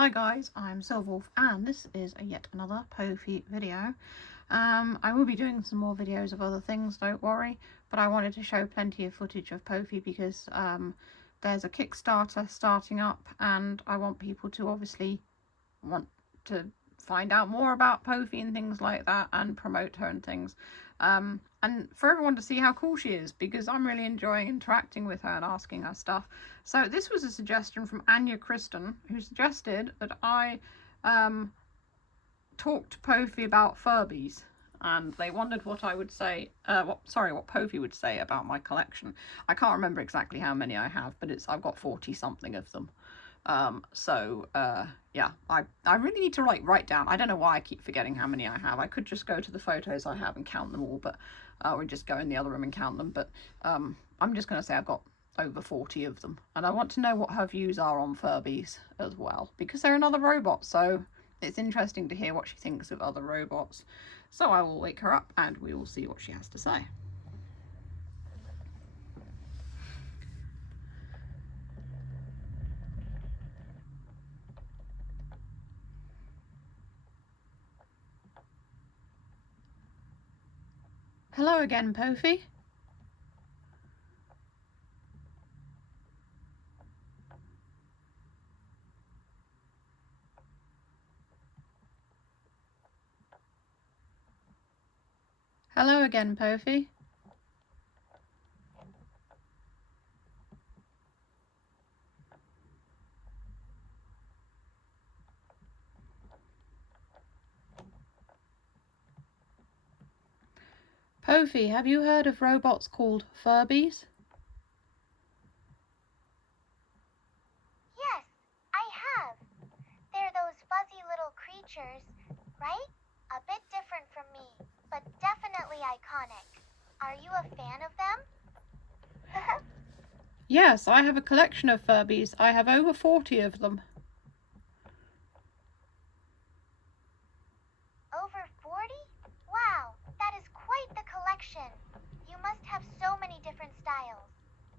Hi guys, I'm Silverwolf and this is yet another Pophie video. I will be doing some more videos of other things, don't worry, but I wanted to show plenty of footage of Pophie because there's a Kickstarter starting up and I want people to obviously want to find out more about Pophie and things like that and promote her and things. And for everyone to see how cool she is, because I'm really enjoying interacting with her and asking her stuff. So this was a suggestion from Anya Kristen, who suggested that I talk to Pophie about Furbies, and they wondered what I would say, what Pophie would say about my collection. I can't remember exactly how many I have, but I've got 40 something of them. Yeah, I really need to write down. I don't know why I keep forgetting how many I have. I could just go to the photos I have and count them all, but or just go in the other room and count them. But I'm just going to say I've got over 40 of them, and I want to know what her views are on Furbies as well, because they're another robot, so it's interesting to hear what she thinks of other robots. So I will wake her up and we will see what she has to say. Hello again, Pophie. Hello again, Pophie. Pophie, have you heard of robots called Furbys? Yes, I have. They're those fuzzy little creatures, right? A bit different from me, but definitely iconic. Are you a fan of them? Yes, I have a collection of Furbies. I have over 40 of them. Over 40? Wow, that is quite the collection. You must have so many different styles.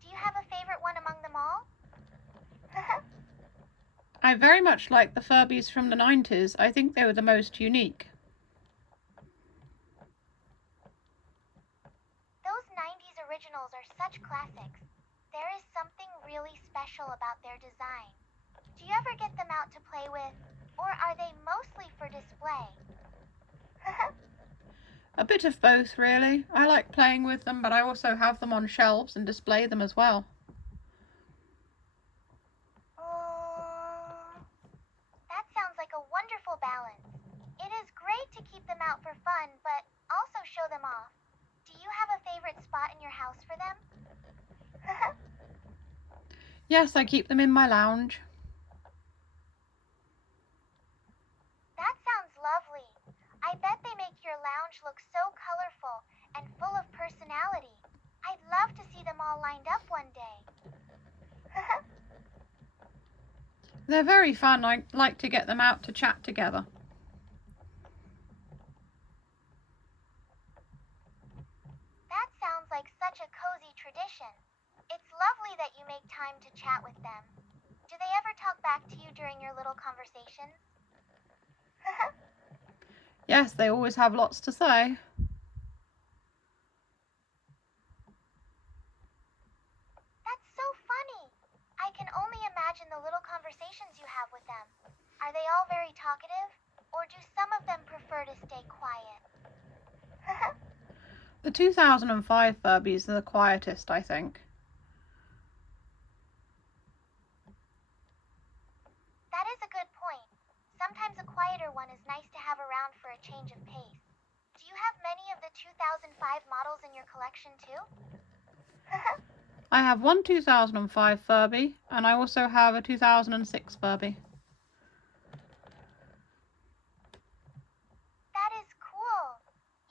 Do you have a favorite one among them all? I very much like the Furbies from the 90s. I think they were the most unique. Those 90s originals are such classics. There is something really special about their design. Do you ever get them out to play with, or are they mostly for display? A bit of both, really. I like playing with them, but I also have them on shelves and display them as well. That sounds like a wonderful balance. It is great to keep them out for fun, but also show them off. Do you have a favorite spot in your house for them? Yes, I keep them in my lounge. That sounds lovely. I bet they make your lounge look so colorful and full of personality. I'd love to see them all lined up one day. They're very fun. I like to get them out to chat together. That sounds like such a cozy tradition. It's lovely that you make time to chat with them. Do they ever talk back to you during your little conversations? Yes, they always have lots to say. That's so funny. I can only imagine the little conversations you have with them. Are they all very talkative, or do some of them prefer to stay quiet? The 2005 Furbies are the quietest, I think. That is a good point. Sometimes a quieter one is nice to have around for a change of pace. Do you have many of the 2005 models in your collection too? I have one 2005 Furby, and I also have a 2006 Furby. That is cool.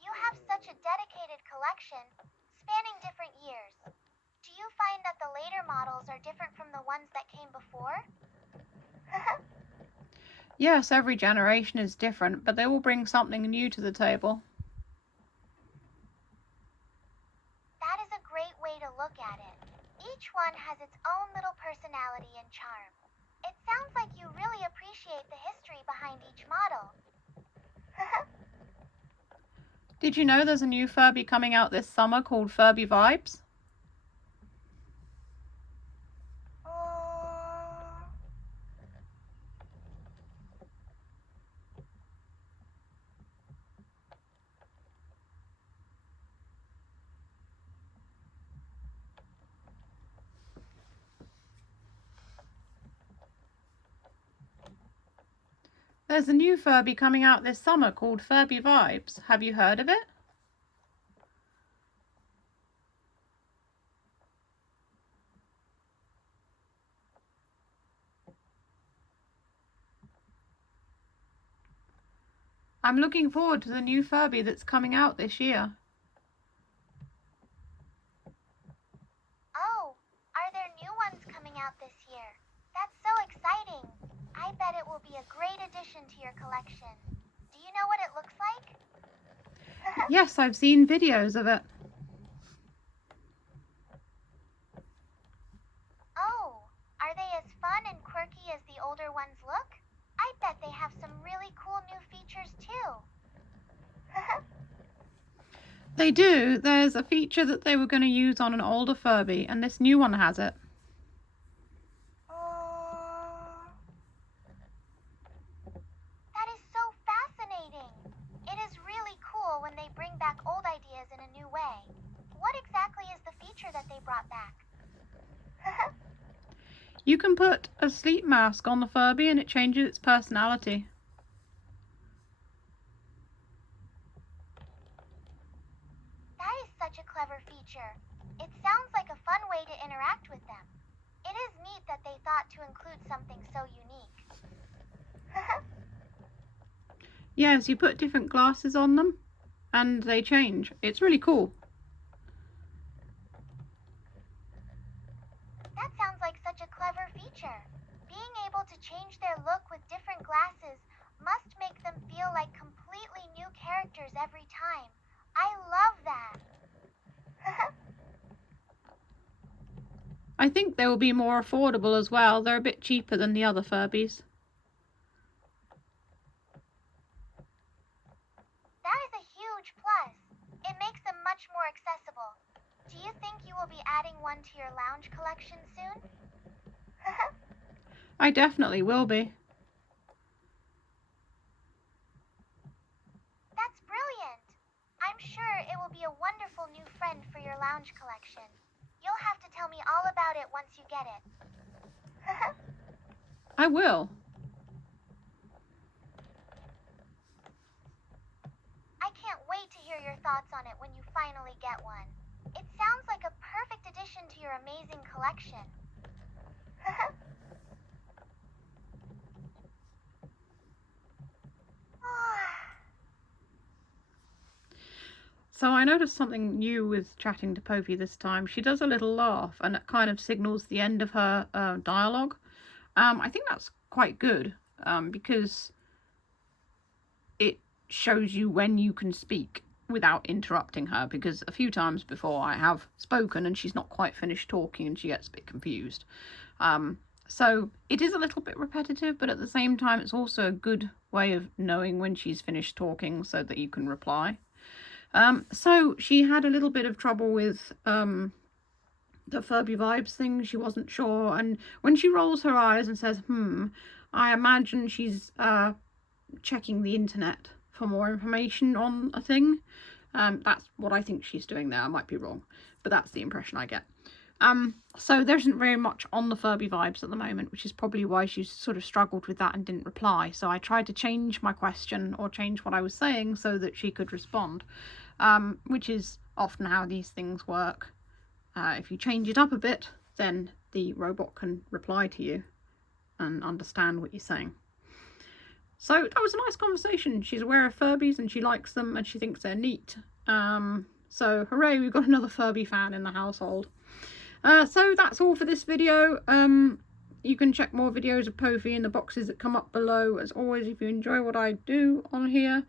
You have such a dedicated collection, spanning different years. Do you find that the later models are different from the ones that came before? Yes, every generation is different, but they all bring something new to the table. That is a great way to look at it. Each one has its own little personality and charm. It sounds like you really appreciate Did you know there's a new Furby coming out this summer called Furby Vibes? There's a new Furby coming out this summer called Furby Vibes. Have you heard of it? I'm looking forward to the new Furby that's coming out this year. Oh, are there new ones coming out this year? That's so exciting. I bet it will be a great addition to your collection. Do you know what it looks like? Yes, I've seen videos of it. Oh, are they as fun and quirky as the older ones look? I bet they have some really cool new features too. They do. There's a feature that they were going to use on an older Furby, and this new one has it. That is so fascinating. It is really cool when they bring back old ideas in a new way. What exactly is the feature that they brought back? You can put a sleep mask on the Furby and it changes its personality. That is such a clever feature. It sounds like a fun way to interact with them. It is neat that they thought to include something so unique. Yes, you put different glasses on them and they change. It's really cool. That sounds like such a clever feature. Being able to change their look with different glasses must make them feel like completely new characters every time. I love that. I think they will be more affordable as well. They're a bit cheaper than the other Furbies. That is a huge plus. It makes them much more accessible. Do you think you will be adding one to your lounge collection soon? I definitely will be. That's brilliant. I'm sure it will be a wonderful new friend for your lounge collection. You'll have to tell me all about it once you get it. I will. I can't wait to hear your thoughts on it when you finally get one. It sounds like a perfect addition to your amazing collection. So I noticed something new with chatting to Pophie this time. She does a little laugh and it kind of signals the end of her dialogue. I think that's quite good because it shows you when you can speak without interrupting her, because a few times before I have spoken and she's not quite finished talking and she gets a bit confused. So it is a little bit repetitive, but at the same time it's also a good way of knowing when she's finished talking so that you can reply. So she had a little bit of trouble with the Furby Vibes thing. She wasn't sure, and when she rolls her eyes and says I imagine she's checking the internet for more information on a thing. That's what I think she's doing there. I might be wrong, but that's the impression I get. So there isn't very much on the Furby Vibes at the moment, which is probably why she sort of struggled with that and didn't reply. So I tried to change my question or change what I was saying so that she could respond, which is often how these things work. If you change it up a bit, then the robot can reply to you and understand what you're saying. So that was a nice conversation. She's aware of Furbies and she likes them and she thinks they're neat. So hooray, we've got another Furby fan in the household. So that's all for this video. You can check more videos of Pophie in the boxes that come up below. As always, if you enjoy what I do on here,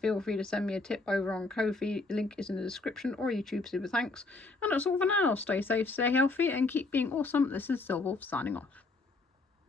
feel free to send me a tip over on Ko-fi. Link is in the description, or YouTube super thanks. And that's all for now. Stay safe, stay healthy, and keep being awesome. This is Silverwolf signing off.